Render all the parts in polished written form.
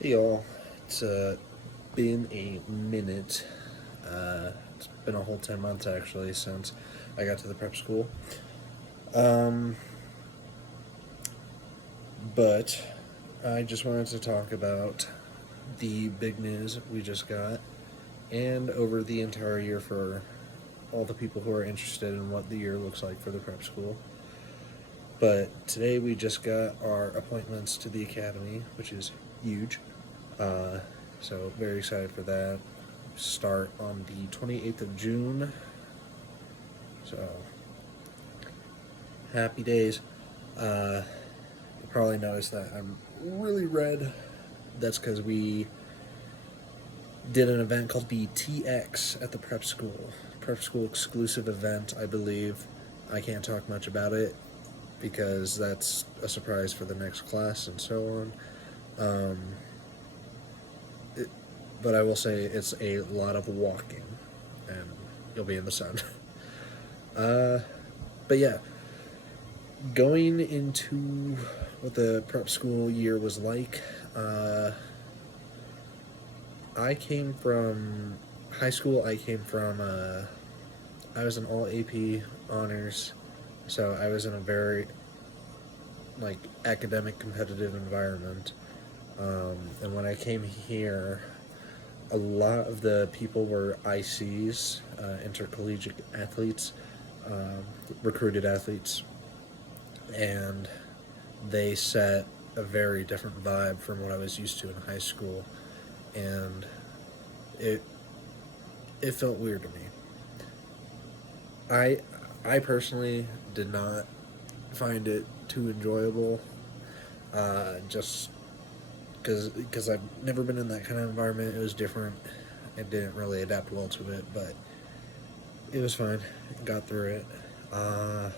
Hey y'all, it's been a minute. It's been a whole 10 months actually since I got to the prep school. Um, but I just wanted to talk about the big news we just got and over the entire year for all the people who are interested in what the year looks like for the prep school. But today we just got our appointments to the academy, which is huge. Uh, so very excited for that. Start on the 28th of June. So happy days. You probably noticed that I'm really red. That's because we did an event called the TX at the prep school. Prep school exclusive event, I believe. I can't talk much about it because that's a surprise for the next class and so on. Um, it, but I will say it's a lot of walking, and you'll be in the sun. uh, but yeah, going into what the prep school year was like, I came from high school. I was an all AP honors, so I was in a very like academic competitive environment. And when I came here, a lot of the people were ICs, intercollegiate athletes, um, recruited athletes, and they set a very different vibe from what I was used to in high school, and it it felt weird to me. I I personally did not find it too enjoyable, just because I've never been in that kind of environment. It was different. I didn't really adapt well to it, but it was fine. Got through it. Uh,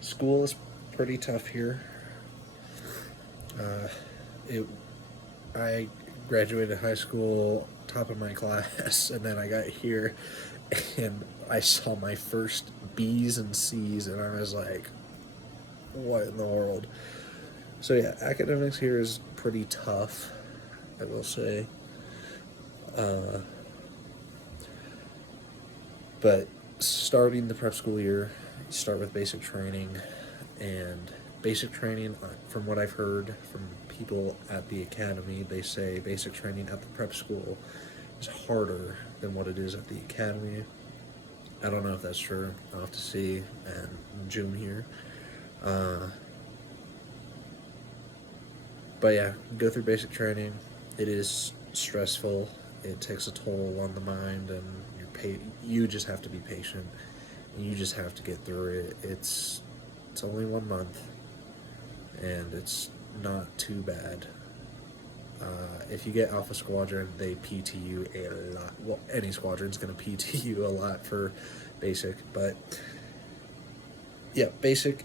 School is pretty tough here. Uh, it I graduated high school top of my class, and then I got here, and I saw my first B's and C's, and I was like, "What in the world?" So yeah, academics here is pretty tough, I will say. Uh, but starting the prep school year, you start with basic training, and basic training, from what I've heard from people at the academy, they say basic training at the prep school is harder than what it is at the academy. I don't know if that's true. I'll have to see in June here. Uh, but yeah, go through basic training. It is stressful. It takes a toll on the mind, and you just have to be patient. And you just have to get through it. It's only 1 month, and it's not too bad. If you get Alpha Squadron, they PT you a lot. Well, any squadron's going to PT you a lot for basic, but yeah, basic.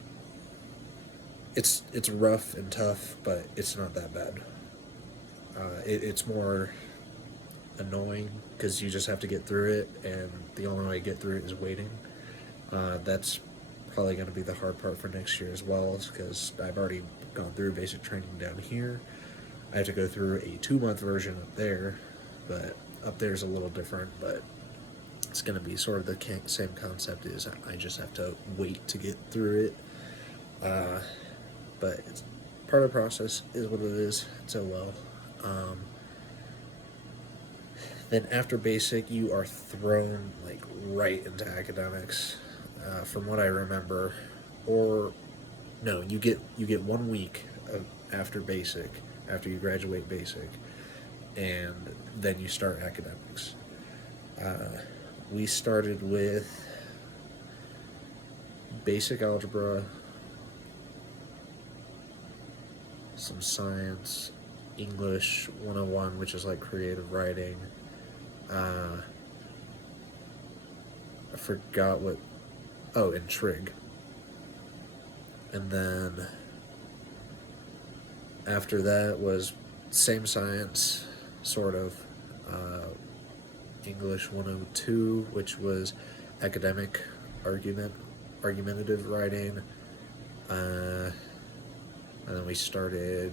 It's rough and tough, but it's not that bad. It's more annoying because you just have to get through it, and the only way to get through it is waiting. That's probably going to be the hard part for next year as well, because I've already gone through basic training down here. I have to go through a 2 month version up there, but up there is a little different. But it's going to be sort of the same concept. Is I just have to wait to get through it. Uh, but it's part of the process. Is what it is. So well. Um, then after basic, you are thrown like right into academics, from what I remember, or no, you get 1 week after basic, after you graduate basic, and then you start academics. Uh, we started with basic algebra, some science, English 101, which is like creative writing. Uh, I forgot what. Oh, and trig. And then after that was same science, sort of. Uh, English 102, which was academic argument, argumentative writing. And then we started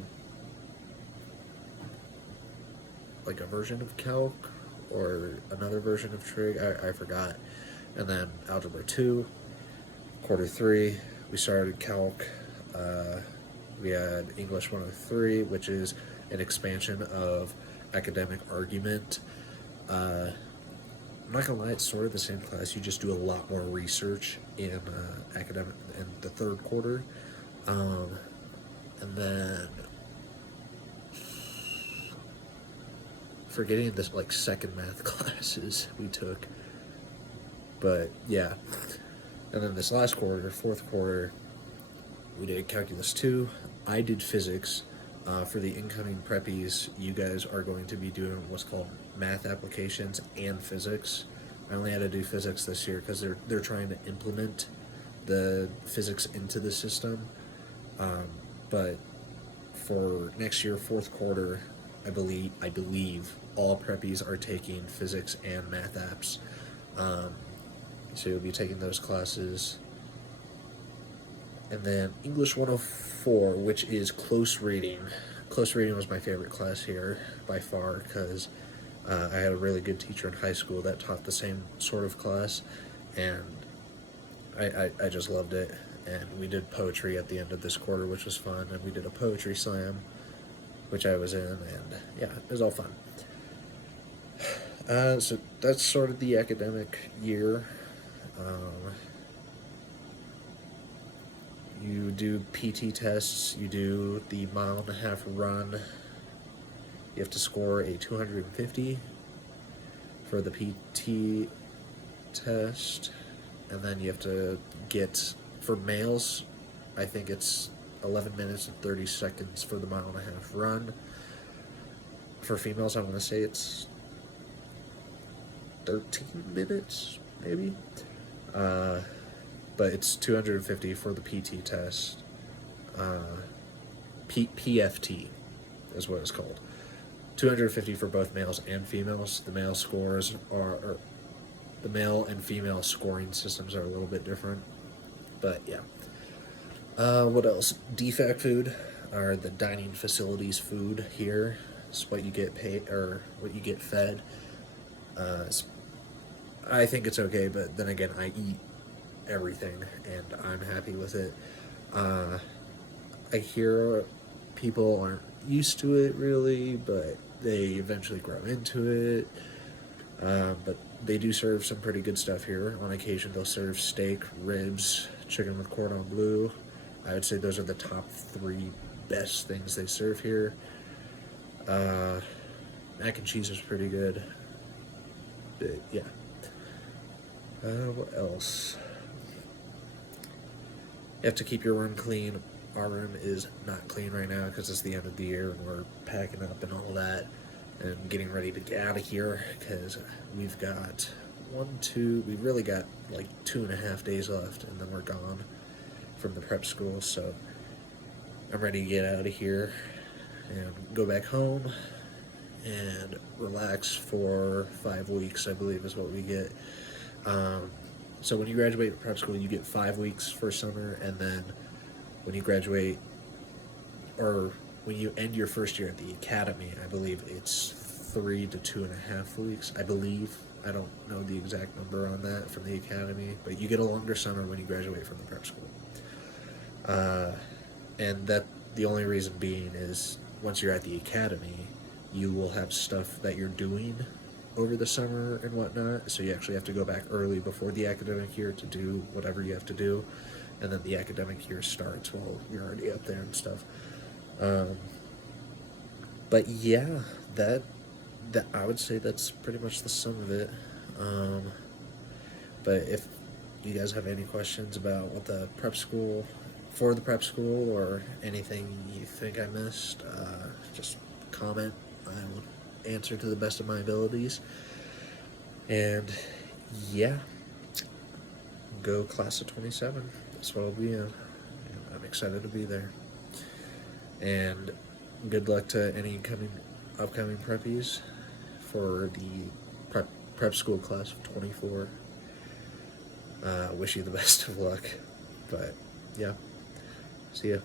like a version of calc or another version of trig. I forgot. And then algebra 2, quarter 3, we started calc. We had English 103, which is an expansion of academic argument. I'm not gonna lie, it's sort of the same class. You just do a lot more research in academic in the third quarter, and then forgetting this like second math classes we took. But yeah, and then this last quarter, fourth quarter, we did calculus 2. I did physics. For the incoming preppies, you guys are going to be doing what's called math applications and physics. I only had to do physics this year because they're trying to implement the physics into the system. But for next year, fourth quarter, I believe all preppies are taking physics and math apps. So you'll be taking those classes. And then English 104, which is close reading. Close reading was my favorite class here by far because I had a really good teacher in high school that taught the same sort of class, and I just loved it. And we did poetry at the end of this quarter, which was fun, and we did a poetry slam, which I was in, and yeah, it was all fun. So that's sort of the academic year. You do PT tests, you do the mile-and-a-half run. You have to score a 250 for the PT test, and then you have to get, for males, I think it's 11 minutes and 30 seconds for the mile-and-a-half run. For females, I want to say it's 13 minutes, maybe. But it's 250 for the PT test. PFT is what it's called. 250 for both males and females. The male scores are, the male and female scoring systems are a little bit different, but yeah. What else? DFAC food, or the dining facilities food here. It's what you get paid, or what you get fed. I think it's okay, but then again, I eat everything and I'm happy with it. I hear people aren't used to it really, but they eventually grow into it. But they do serve some pretty good stuff here. On occasion they'll serve steak, ribs, chicken with cordon bleu. I would say those are the top 3 best things they serve here. Mac and cheese is pretty good, but yeah. What else? You have to keep your room clean. Our room is not clean right now because it's the end of the year and we're packing up and all that and getting ready to get out of here because we've got we've really got like 2.5 days left and then we're gone from the prep school. So I'm ready to get out of here and go back home and relax for 5 weeks, I believe is what we get. So when you graduate from prep school, you get 5 weeks for summer, and then when you graduate, or when you end your first year at the academy, I believe it's 3 to 2.5 weeks, I believe. I don't know the exact number on that from the academy, but you get a longer summer when you graduate from the prep school. And that the only reason being is once you're at the academy, you will have stuff that you're doing over the summer and whatnot, so you actually have to go back early before the academic year to do whatever you have to do, and then the academic year starts while you're already up there and stuff. But yeah, that I would say that's pretty much the sum of it. But if you guys have any questions about what the prep school, for the prep school, or anything you think I missed, just comment. I will answer to the best of my abilities. And yeah, go class of 27. That's what I'll be in. And I'm excited to be there. And good luck to any upcoming preppies for the prep school class of 24. Wish you the best of luck. But yeah, see ya.